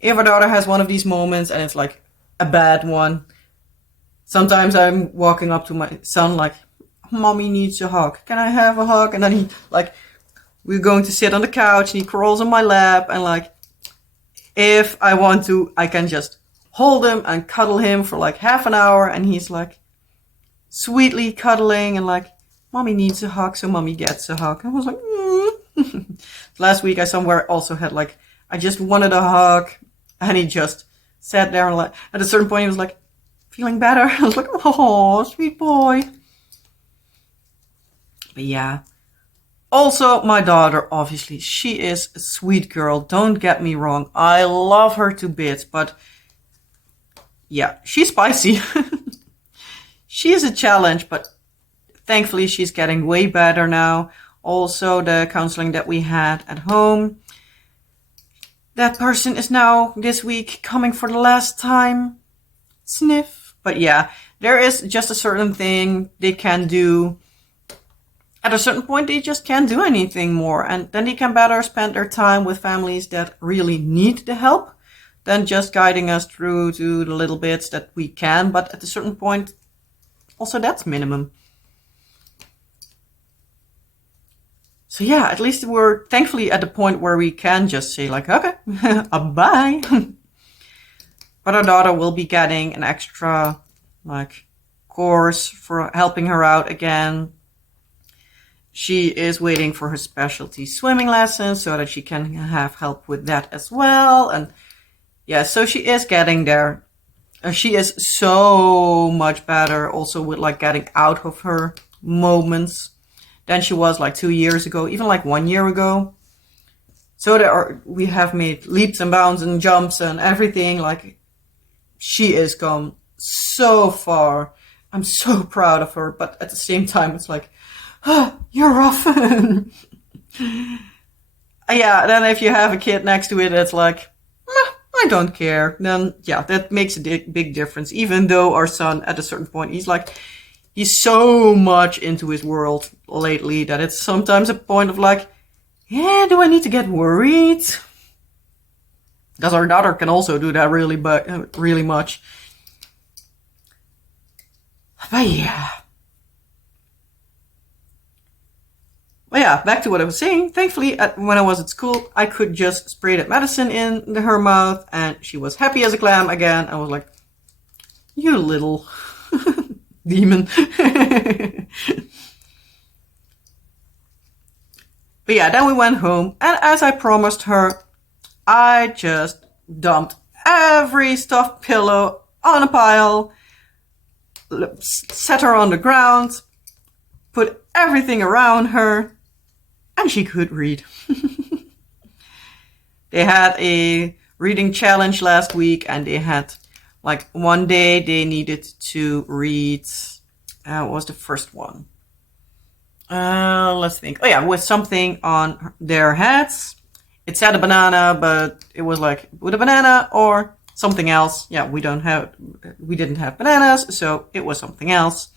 If our daughter has one of these moments and it's like a bad one, sometimes I'm walking up to my son like, mommy needs a hug. Can I have a hug? And then he like, we're going to sit on the couch and he crawls on my lap, and like, if I want to, I can just hold him and cuddle him for like half an hour, and he's like sweetly cuddling and like, mommy needs a hug, so mommy gets a hug. I was like, Last week I somewhere also had like, I just wanted a hug, and he just sat there and like, at a certain point he was like, feeling better. I was like, oh, sweet boy. But yeah. Also, my daughter, obviously, she is a sweet girl. Don't get me wrong. I love her to bits, but yeah, she's spicy. She is a challenge, but thankfully she's getting way better now. Also, the counseling that we had at home, that person is now this week coming for the last time. Sniff. But yeah, there is just a certain thing they can do. At a certain point, they just can't do anything more. And then they can better spend their time with families that really need the help than just guiding us through to the little bits that we can. But at a certain point, also that's minimum. So yeah, at least we're thankfully at the point where we can just say like, okay, bye. But our daughter will be getting an extra like course for helping her out again. She is waiting for her specialty swimming lessons so that she can have help with that as well. And yeah, so she is getting there. She is so much better also with like getting out of her moments than she was like 2 years ago, even like 1 year ago. So we have made leaps and bounds and jumps and everything. Like, she is gone so far. I'm so proud of her, but at the same time, it's like, oh, you're rough. Yeah, then if you have a kid next to it, it's like, I don't care. Then, yeah, that makes a big difference. Even though our son, at a certain point, he's so much into his world lately that it's sometimes a point of like, yeah, do I need to get worried? Because our daughter can also do that really much. But yeah. But yeah, back to what I was saying. Thankfully, when I was at school, I could just spray that medicine in her mouth, and she was happy as a clam again. I was like, you little demon. But yeah, then we went home, and as I promised her, I just dumped every stuffed pillow on a pile, set her on the ground, put everything around her, and she could read. They had a reading challenge last week, and they had like one day they needed to read, what was the first one? Let's think. Oh yeah, with something on their heads. It said a banana, but it was like, with a banana or something else. Yeah, we didn't have bananas, so it was something else.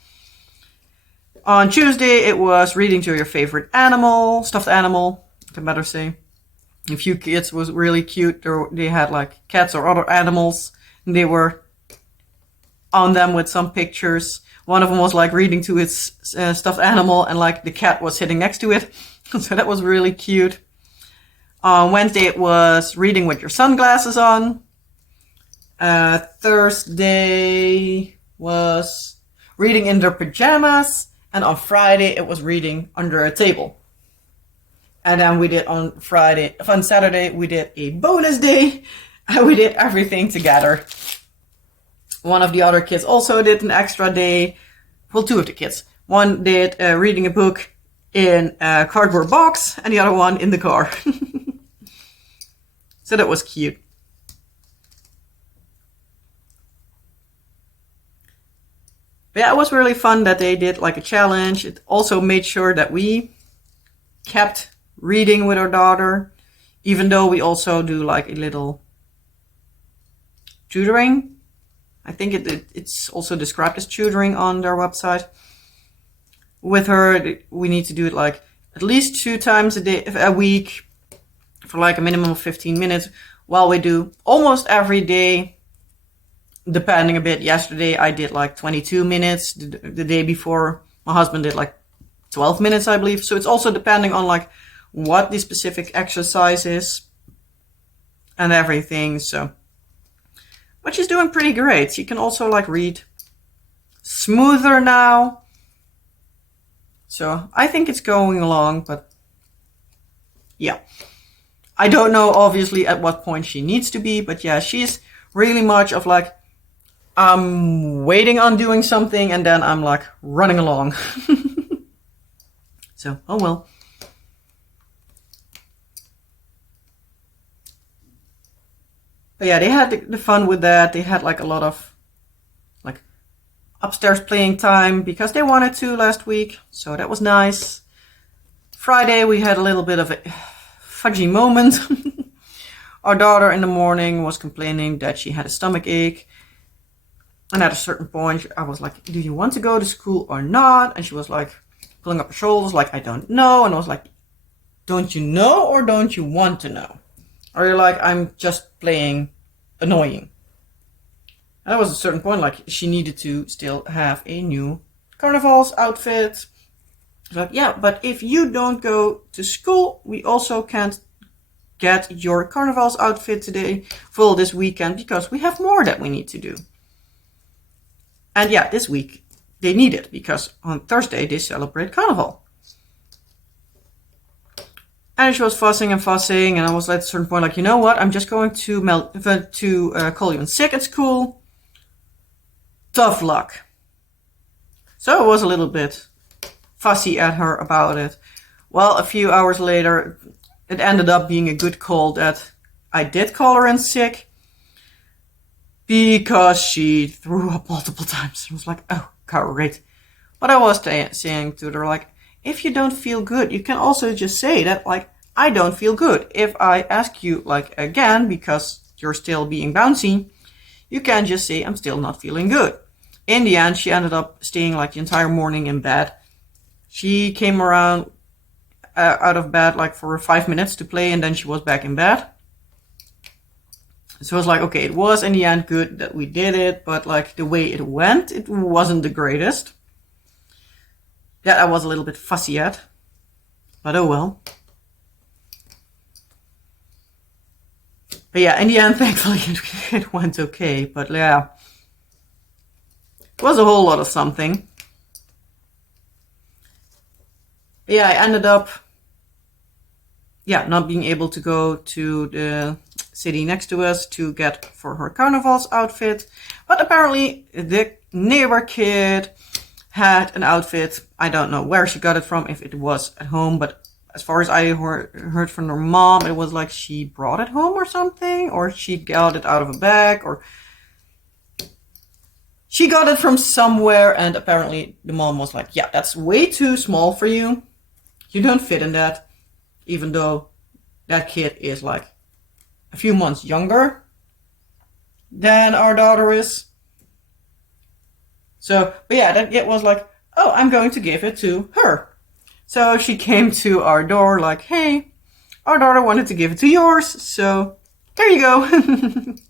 On Tuesday, it was reading to your favorite animal, stuffed animal, I can better say. A few kids was really cute. They had like cats or other animals, and they were on them with some pictures. One of them was like reading to its stuffed animal, and like the cat was sitting next to it. So that was really cute. On Wednesday, it was reading with your sunglasses on. Thursday was reading in their pajamas. And on Friday, it was reading under a table. And then we did on Saturday, we did a bonus day. And we did everything together. One of the other kids also did an extra day. Well, two of the kids. One did reading a book in a cardboard box, and the other one in the car. So that was cute. But yeah, it was really fun that they did like a challenge. It also made sure that we kept reading with our daughter, even though we also do like a little tutoring. I think it's also described as tutoring on their website. With her, we need to do it like at least 2 times a week for like a minimum of 15 minutes, while we do almost every day, depending a bit. Yesterday I did like 22 minutes. The day before, my husband did like 12 minutes, I believe. So it's also depending on like what the specific exercise is and everything. So, but she's doing pretty great. She can also like read smoother now. So I think it's going along, but yeah. I don't know obviously at what point she needs to be, but yeah, she's really much of like, I'm waiting on doing something and then I'm like running along. So, oh well. But yeah, they had the fun with that. They had like a lot of like upstairs playing time because they wanted to last week. So that was nice. Friday we had a little bit of a fudgy moment. Our daughter in the morning was complaining that she had a stomach ache. And at a certain point, I was like, do you want to go to school or not? And she was like, pulling up her shoulders, like, I don't know. And I was like, don't you know or don't you want to know? Or you're like, I'm just playing annoying. And that was a certain point, like, she needed to still have a new carnival's outfit. I was like, yeah, but if you don't go to school, we also can't get your carnival's outfit today, full this weekend, because we have more that we need to do. And yeah, this week they need it because on Thursday they celebrate Carnival. And she was fussing, and I was at a certain point like, you know what? I'm just going to call you in sick at school. Tough luck. So I was a little bit fussy at her about it. Well, a few hours later, it ended up being a good call that I did call her in sick. Because she threw up multiple times. I was like, oh, great. But I was saying to her, like, if you don't feel good, you can also just say that, like, I don't feel good. If I ask you, like, again, because you're still being bouncy, you can just say, I'm still not feeling good. In the end, she ended up staying, like, the entire morning in bed. She came around out of bed, like, for 5 minutes to play, and then she was back in bed. So I was like, okay, it was in the end good that we did it, but like the way it went, it wasn't the greatest. That I was a little bit fussy at, but oh well. But yeah, in the end, thankfully it went okay, but yeah, it was a whole lot of something. But yeah, I ended up, not being able to go to the city next to us to get for her carnival's outfit, but apparently the neighbor kid had an outfit. I don't know where she got it from, if it was at home, but as far as I heard from her mom, it was like she brought it home or something, or she got it out of a bag, or she got it from somewhere, and apparently the mom was like, yeah, that's way too small for you. You don't fit in that, even though that kid is like a few months younger. than our daughter is. So, but yeah, then it was like, oh, I'm going to give it to her. So she came to our door like, hey, our daughter wanted to give it to yours, so there you go. And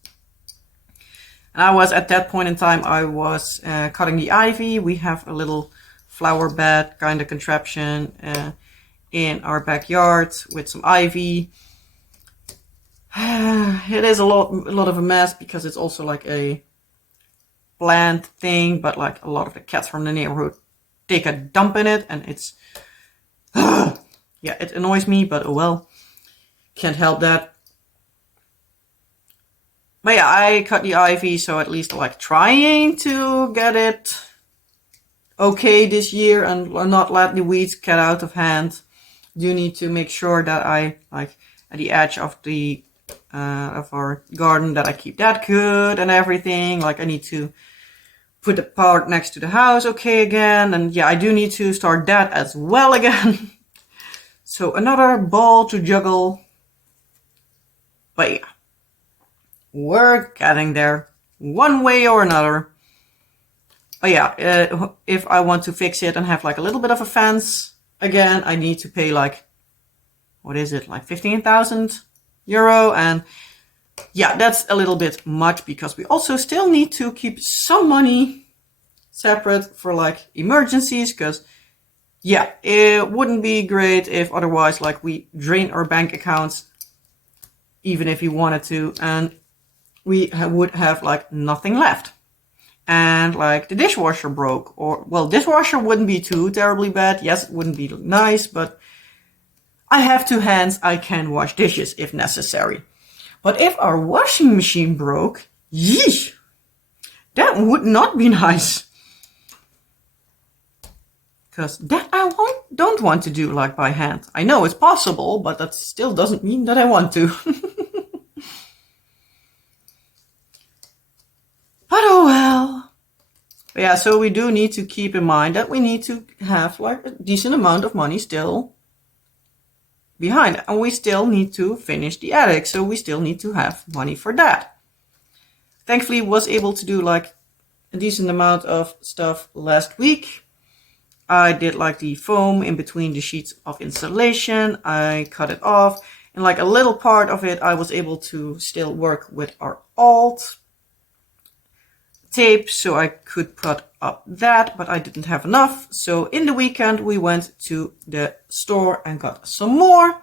I was, at that point in time, I was cutting the ivy. We have a little flower bed kind of contraption in our backyard with some ivy. It is a lot of a mess because it's also like a plant thing, but like a lot of the cats from the neighborhood take a dump in it, and it's yeah, it annoys me, but oh well, can't help that. But yeah, I cut the ivy, so at least like trying to get it okay this year and not let the weeds get out of hand. Do need to make sure that I, like, at the edge of the of our garden, that I keep that good and everything. Like, I need to put the part next to the house okay again, and yeah, I do need to start that as well again. So another ball to juggle. But yeah, we're getting there one way or another. But yeah, if I want to fix it and have like a little bit of a fence again, I need to pay like, what is it, like 15,000 euro. And yeah, that's a little bit much because we also still need to keep some money separate for like emergencies. Because yeah, it wouldn't be great if otherwise like we drain our bank accounts, even if we wanted to, and we would have like nothing left. And like the dishwasher broke, or well, dishwasher wouldn't be too terribly bad. Yes, it wouldn't be nice, but I have two hands. I can wash dishes if necessary. But if our washing machine broke, yeesh, that would not be nice. Because that I don't want to do like by hand. I know it's possible, but that still doesn't mean that I want to. But oh well. But yeah, so we do need to keep in mind that we need to have like a decent amount of money still behind. And we still need to finish the attic, so we still need to have money for that. Thankfully, was able to do like a decent amount of stuff last week. I did like the foam in between the sheets of insulation. I cut it off, and like a little part of it I was able to still work with our alt tape, so I could put up that, but I didn't have enough. So in the weekend we went to the store and got some more.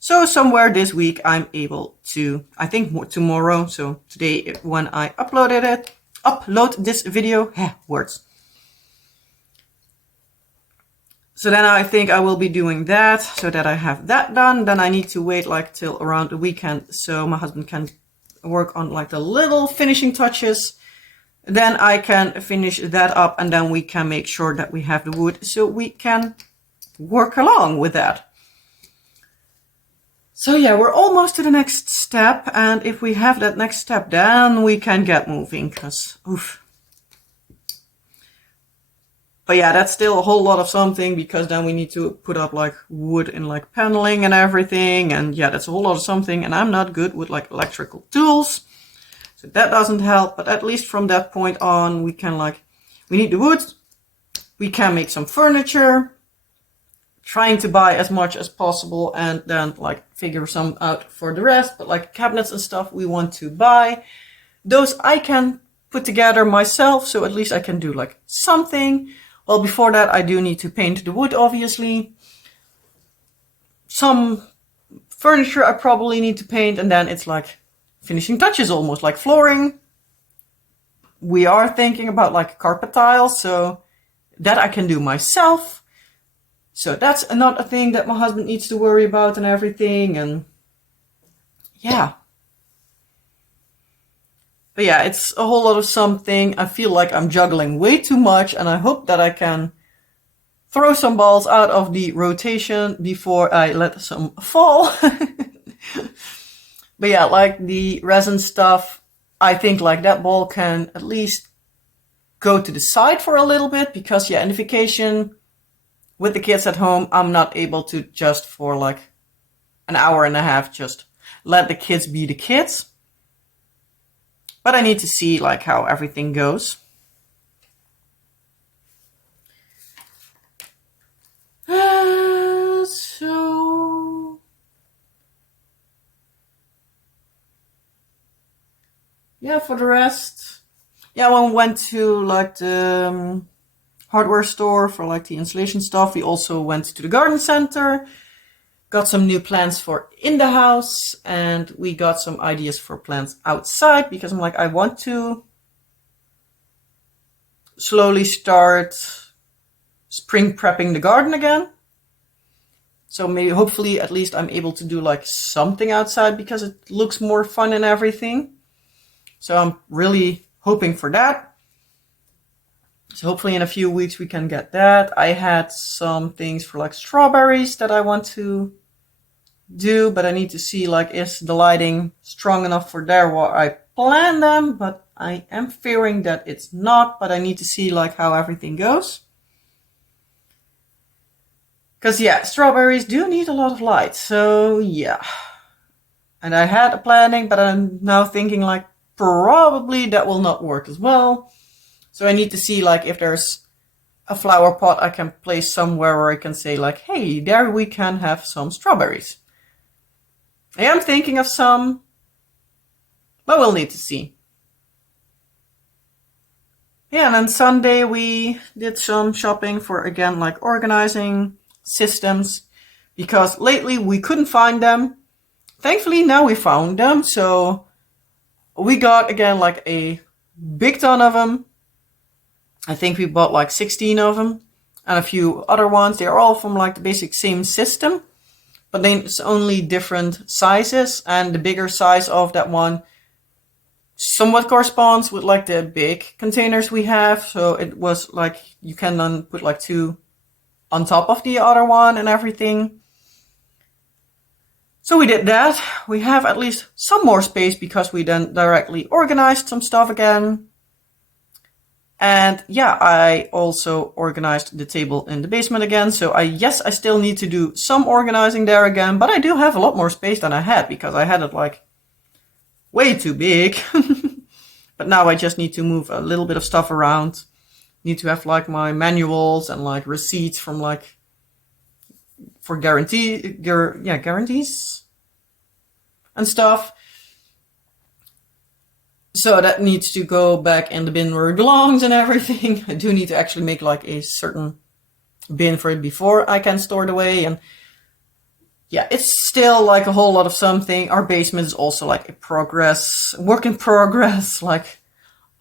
So somewhere this week I'm able to, I think tomorrow, so today when I upload this video, words. So then I think I will be doing that, so that I have that done. Then I need to wait like till around the weekend so my husband can work on like the little finishing touches. Then I can finish that up, and then we can make sure that we have the wood so we can work along with that. So yeah, we're almost to the next step, and if we have that next step, then we can get moving, because oof. But yeah, that's still a whole lot of something, because then we need to put up like wood and like paneling and everything, and yeah, that's a whole lot of something, and I'm not good with like electrical tools. So that doesn't help, but at least from that point on, we can like, we need the wood, we can make some furniture, trying to buy as much as possible, and then like figure some out for the rest. But like cabinets and stuff we want to buy, those I can put together myself, so at least I can do like something. Well, before that, I do need to paint the wood, obviously. Some furniture I probably need to paint, and then it's like finishing touches, almost like flooring. We are thinking about like carpet tiles, so that I can do myself. So that's another thing that my husband needs to worry about and everything, and yeah. But yeah, it's a whole lot of something. I feel like I'm juggling way too much, and I hope that I can throw some balls out of the rotation before I let some fall. But yeah, like the resin stuff, I think like that ball can at least go to the side for a little bit, because yeah, in the vacation with the kids at home, I'm not able to just for like an hour and a half just let the kids be the kids. But I need to see like how everything goes. So yeah, for the rest, yeah, when we went to like the hardware store for like the installation stuff, we also went to the garden center, got some new plants for in the house, and we got some ideas for plants outside, because I'm like, I want to slowly start spring prepping the garden again. So maybe, hopefully, at least I'm able to do like something outside, because it looks more fun and everything. So I'm really hoping for that. So hopefully in a few weeks we can get that. I had some things for like strawberries that I want to do, but I need to see like, is the lighting strong enough for there while I plan them, but I am fearing that it's not, but I need to see like how everything goes. Because yeah, strawberries do need a lot of light, so yeah. And I had a planning, but I'm now thinking like, probably that will not work as well. So I need to see like if there's a flower pot I can place somewhere where I can say like, hey, there we can have some strawberries. I am thinking of some, but we'll need to see. Yeah, and on Sunday we did some shopping for, again, like organizing systems, because lately we couldn't find them. Thankfully now we found them, so we got, again, like a big ton of them. I think we bought like 16 of them and a few other ones. They're all from like the basic same system, but then it's only different sizes, and the bigger size of that one somewhat corresponds with like the big containers we have. So it was like, you can then put like 2 on top of the other one and everything. So we did that. We have at least some more space because we then directly organized some stuff again. And yeah, I also organized the table in the basement again. So yes, I still need to do some organizing there again, but I do have a lot more space than I had, because I had it like way too big. But now I just need to move a little bit of stuff around. Need to have like my manuals and like receipts from like, for guarantees and stuff. So that needs to go back in the bin where it belongs and everything. I do need to actually make like a certain bin for it before I can store it away. And yeah, it's still like a whole lot of something. Our basement is also like a work in progress, like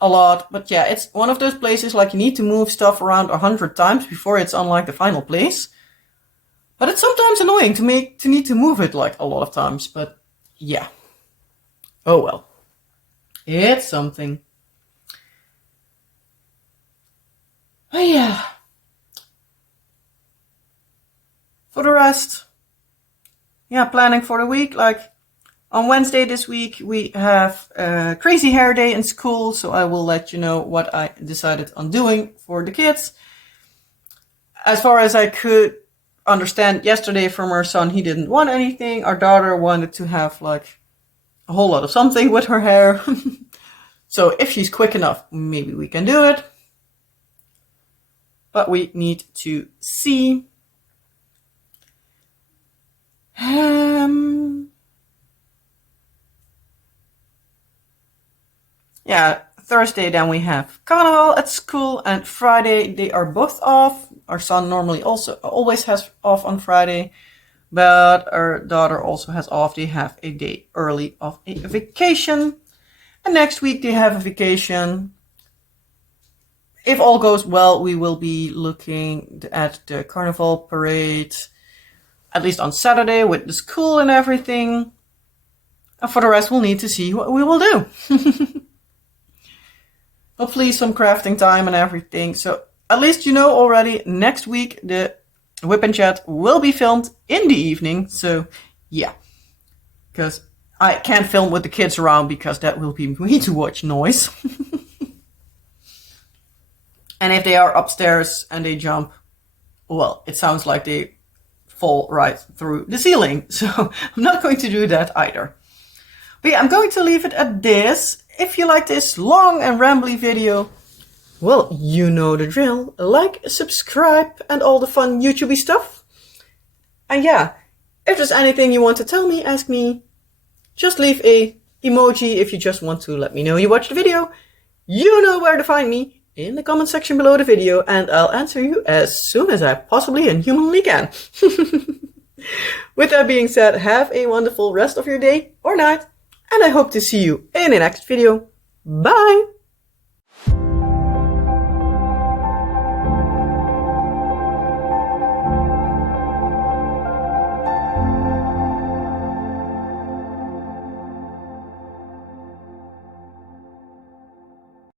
a lot. But yeah, it's one of those places like you need to move stuff around 100 times before it's on like the final place. But it's sometimes annoying to need to move it like a lot of times. But yeah. Oh well. It's something. Oh yeah. For the rest, yeah, planning for the week. Like on Wednesday this week, we have a crazy hair day in school. So I will let you know what I decided on doing for the kids. As far as I could understand yesterday from our son, he didn't want anything. Our daughter wanted to have like a whole lot of something with her hair. So if she's quick enough, maybe we can do it. But we need to see. Yeah, Thursday then we have Carnival at school, and Friday they are both off. Our son normally always has off on Friday, but our daughter also has off. They have a day early of a vacation. And next week they have a vacation. If all goes well, we will be looking at the Carnival parade, at least on Saturday with the school and everything. And for the rest, we'll need to see what we will do. Hopefully some crafting time and everything. So at least you know already, next week the WIP and chat will be filmed in the evening. So yeah, because I can't film with the kids around, because that will be way too much noise. And if they are upstairs and they jump, well, it sounds like they fall right through the ceiling. So I'm not going to do that either. But yeah, I'm going to leave it at this. if you like this long and rambly video, well, you know the drill. Like, subscribe, and all the fun YouTubey stuff. And yeah, if there's anything you want to tell me, ask me, just leave a emoji if you just want to let me know you watched the video. You know where to find me in the comment section below the video, and I'll answer you as soon as I possibly and humanly can. With that being said, have a wonderful rest of your day or night, and I hope to see you in the next video. Bye!